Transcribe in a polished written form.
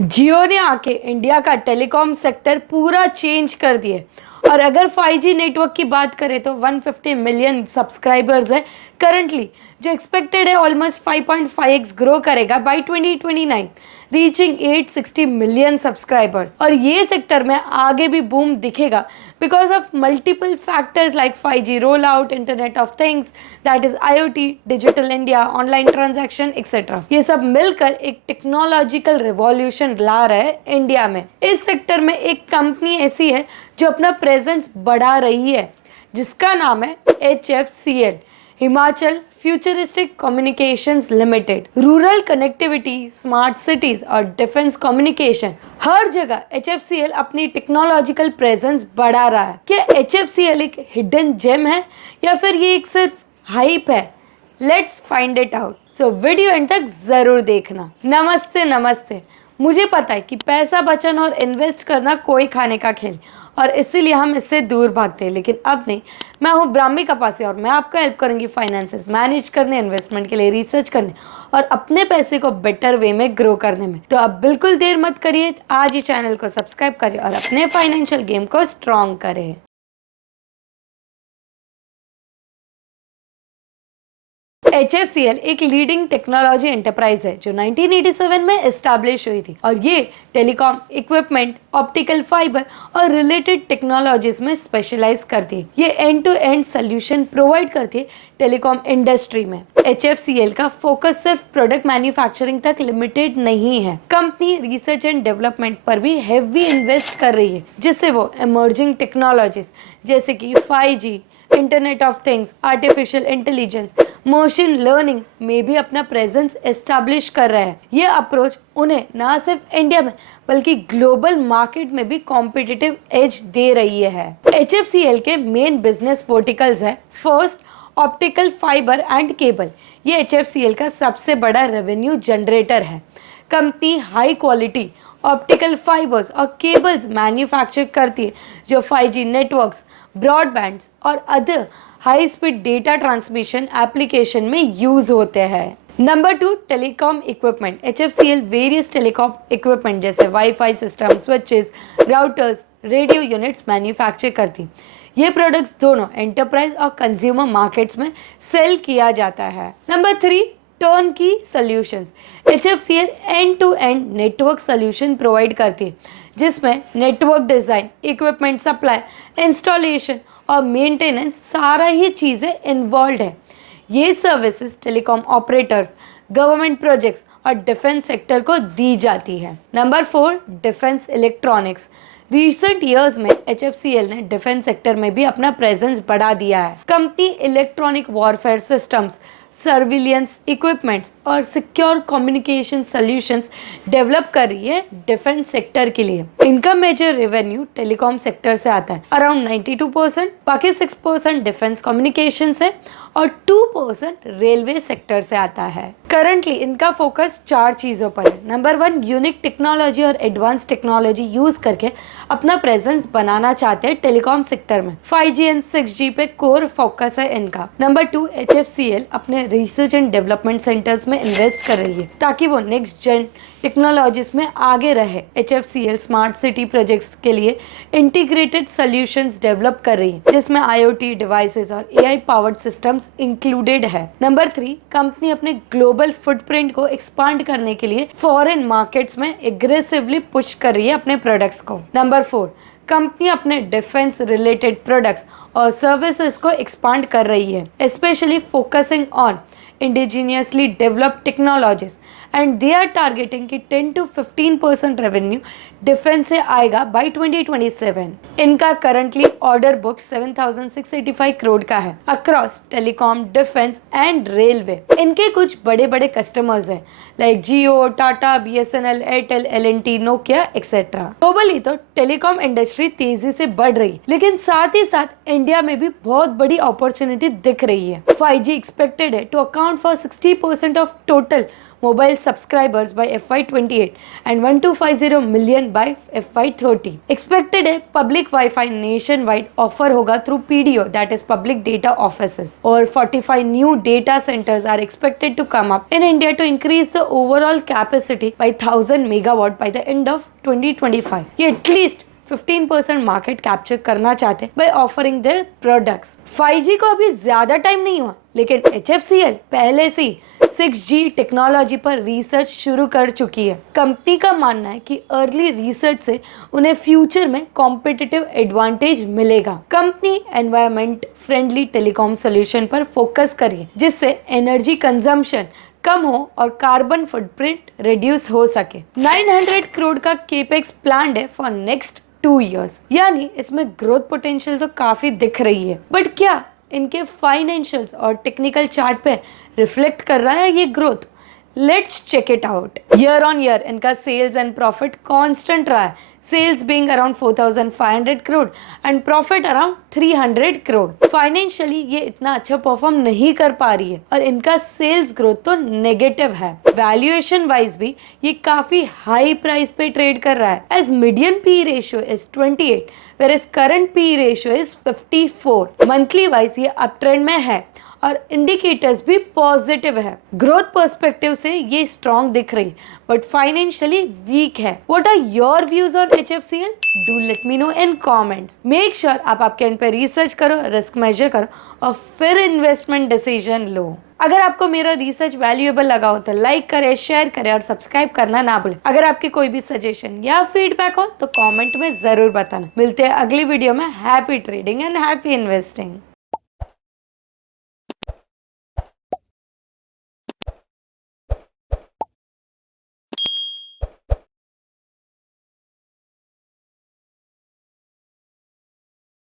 जियो ने आके इंडिया का टेलीकॉम सेक्टर पूरा चेंज कर दिया। और अगर 5G नेटवर्क की बात करें तो 150 मिलियन सब्सक्राइबर्स है करंटली, जो एक्सपेक्टेड है ऑलमोस्ट 5.5x ग्रो करेगा बाय 2029, रीचिंग 860 मिलियन सब्सक्राइबर्स। और ये सेक्टर में आगे भी बूम दिखेगा because of multiple factors like 5G roll out, internet of things, that is IoT, digital India, online transaction etcetera. ये सब मिलकर एक टेक्नोलॉजिकल रिवॉल्यूशन ला रहा है इंडिया में। इस सेक्टर में एक कंपनी ऐसी है जो अपना प्रेजेंस बढ़ा रही है, जिसका नाम है HFCL, Himachal futuristic communications limited. Rural connectivity, smart cities और डिफेंस कम्युनिकेशन, हर जगह HFCL अपनी टेक्नोलॉजिकल प्रेजेंस बढ़ा रहा है। क्या HFCL एक हिडन जेम है या फिर ये एक सिर्फ हाइप है? Let's find it out. So video and तक जरूर देखना। नमस्ते नमस्ते। मुझे पता है कि पैसा बचाना और इन्वेस्ट करना कोई खाने का खेल, और इसीलिए हम इससे दूर भागते हैं, लेकिन अब नहीं। मैं हूँ ब्राह्मी कपासी और मैं आपको हेल्प करूँगी फाइनेंसेस मैनेज करने, इन्वेस्टमेंट के लिए रिसर्च करने और अपने पैसे को बेटर वे में ग्रो करने में। तो अब बिल्कुल देर मत करिए, आज ही चैनल को सब्सक्राइब करिए और अपने फाइनेंशियल गेम को स्ट्रॉन्ग करें। HFCL एक लीडिंग टेक्नोलॉजी एंटरप्राइज है जो 1987 में एस्टैब्लिश हुई थी, और ये टेलीकॉम इक्विपमेंट, ऑप्टिकल फाइबर और रिलेटेड टेक्नोलॉजीज में स्पेशलाइज करती है। ये end to end solution provide करती है टेलीकॉम इंडस्ट्री में। HFCL का फोकस सिर्फ प्रोडक्ट मैन्युफैक्चरिंग तक लिमिटेड नहीं है। कंपनी रिसर्च एंड डेवलपमेंट पर भी हेवी इन्वेस्ट कर रही है, जिससे वो इमर्जिंग टेक्नोलॉजीज जैसे कि 5G, internet of things, artificial intelligence, machine learning में भी अपना प्रेजेंस एस्टैब्लिश कर रहा है। ये अप्रोच उन्हें न सिर्फ इंडिया में बल्कि ग्लोबल मार्केट में भी कॉम्पिटिटिव एज दे रही है। HFCL के मेन बिजनेस वर्टिकल्स है। First, optical fibre and cable. ये HFCL का सबसे बड़ा रेवेन्यू जनरेटर है। Company high quality optical fibres और केबल्स मैन्युफैक्चर करती है जो 5G नेटवर्क्स, ब्रॉडबैंड्स और other high speed data transmission application में यूज होते हैं। Number 2, telecom equipment. HFCL various telecom equipment जैसे WiFi system, switches, routers, radio units manufacture करती। ये प्रोडक्ट्स दोनों एंटरप्राइज और कंज्यूमर मार्केट्स में सेल किया जाता है। Number 3, turnkey solutions. HFCL end to end network solution provide करती है, जिसमें network design, equipment supply, installation और मेंटेनेंस सारा ही चीज़ें इन्वॉल्व है। ये services telecom operators, government projects और डिफेंस सेक्टर को दी जाती है। Number 4, defence electronics. Recent years में HFCL ने डिफेंस सेक्टर में भी अपना प्रेजेंस बढ़ा दिया है। Company electronic warfare systems, surveillance equipments और सिक्योर कम्युनिकेशन सॉल्यूशंस डेवलप कर रही है डिफेंस सेक्टर के लिए। इनका मेजर रेवेन्यू टेलीकॉम सेक्टर से आता है, अराउंड 92%, बाकी 6% डिफेंस कम्युनिकेशन से और 2% रेलवे सेक्टर से आता है। करंटली इनका फोकस 4 चीज़ों पर है। नंबर 1, यूनिक टेक्नोलॉजी और एडवांस टेक्नोलॉजी यूज करके अपना प्रेजेंस बनाना चाहते हैं टेलीकॉम सेक्टर में। 5G एंड 6G पे कोर फोकस है इनका। नंबर 2, HFCL अपने रिसर्च एंड डेवलपमेंट सेंटर्स में इन्वेस्ट कर रही है ताकि वो नेक्स्ट जेन टेक्नोलॉजीज में आगे रहे। HFCL स्मार्ट सिटी प्रोजेक्ट्स के लिए इंटीग्रेटेड सॉल्यूशंस डेवलप कर रही है, जिसमें IoT डिवाइसेस और AI पावर्ड सिस्टम्स इंक्लूडेड है। नंबर 3, कंपनी अपने ग्लोबल फुटप्रिंट को एक्सपांड करने के लिए फॉरेन मार्केट्स में एग्रेसिवली पुश कर रही है अपने प्रोडक्ट्स को। नंबर 4, कंपनी अपने डिफेंस रिलेटेड प्रोडक्ट्स और सर्विसेज को एक्सपांड कर रही है, specially focusing on indigenously developed technologies, and they are targeting कि 10 to 15% रेवेन्यू डिफेंस से आएगा बाय 2027। इनका करंटली ऑर्डर बुक 7,685 करोड़ का है across telecom, defence and railway. इनके कुछ बड़े बड़े कस्टमर्स हैं like Jio, Tata, BSNL, Airtel, LNT, Nokia etcetera. Globally तो टेलीकॉम इंडस्ट्री तेजी से बढ़ रही है, लेकिन साथ ही साथ इंडिया में भी बहुत बड़ी अपॉर्चुनिटी दिख रही है। 5G एक्सपेक्टेड है to account for 60% of total mobile subscribers by FY28 and 1250 million by FY30. Expected है public Wi-Fi nationwide offer होगा through PDO, that is public data offices, और 45 new data centers are expected to come up in India to increase the overall capacity by 1000 megawatt by the end of 2025. ये at least 15% market capture करना चाहते हैं by offering their products. 5G को अभी ज्यादा time नहीं हुआ, लेकिन HFCL पहले से ही 6G टेक्नोलॉजी पर रिसर्च शुरू कर चुकी है। कंपनी का मानना है कि अर्ली रिसर्च से उन्हें फ्यूचर में कॉम्पिटिटिव एडवांटेज मिलेगा। Company environment friendly telecom solution पर फोकस करिए, जिससे एनर्जी कंजम्पशन कम हो और कार्बन फुटप्रिंट रिड्यूस हो सके। 900 करोड़ का केपेक्स प्लान्ड है फॉर नेक्स्ट 2 years, यानी इसमें ग्रोथ पोटेंशियल तो काफी दिख रही है, बट क्या इनके फाइनेंशियल्स और टेक्निकल चार्ट पे रिफ्लेक्ट कर रहा है ये growth? Let's check it out. Year on year इनका सेल्स एंड प्रॉफिट कांस्टेंट रहा है, sales being around 4500 crore and profit around 300 crore. Financially ये इतना अच्छा परफॉर्म नहीं कर पा रही है और इनका सेल्स ग्रोथ तो नेगेटिव है। वैल्यूएशन वाइज भी ये काफी हाई प्राइस पे ट्रेड कर रहा है, as median P ratio is 28 whereas current P ratio is 54। Monthly wise ये अप ट्रेंड में है और इंडिकेटर्स भी पॉजिटिव है। ग्रोथ पर्सपेक्टिव से ये स्ट्रॉन्ग दिख रही, बट फाइनेंशियली वीक है। What are your views on HFCL? Do let me know in comments. Make sure आप आपके एंड पे रिसर्च करो, रिस्क मेजर करो और फिर इन्वेस्टमेंट डिसीजन लो। अगर आपको मेरा रिसर्च वैल्यूएबल लगा हो तो लाइक करें, शेयर करें और सब्सक्राइब करना ना भूलें। अगर आपके कोई भी सजेशन या फीडबैक हो तो कमेंट में जरूर बताना। मिलते हैं अगली वीडियो में। Happy trading and happy investing.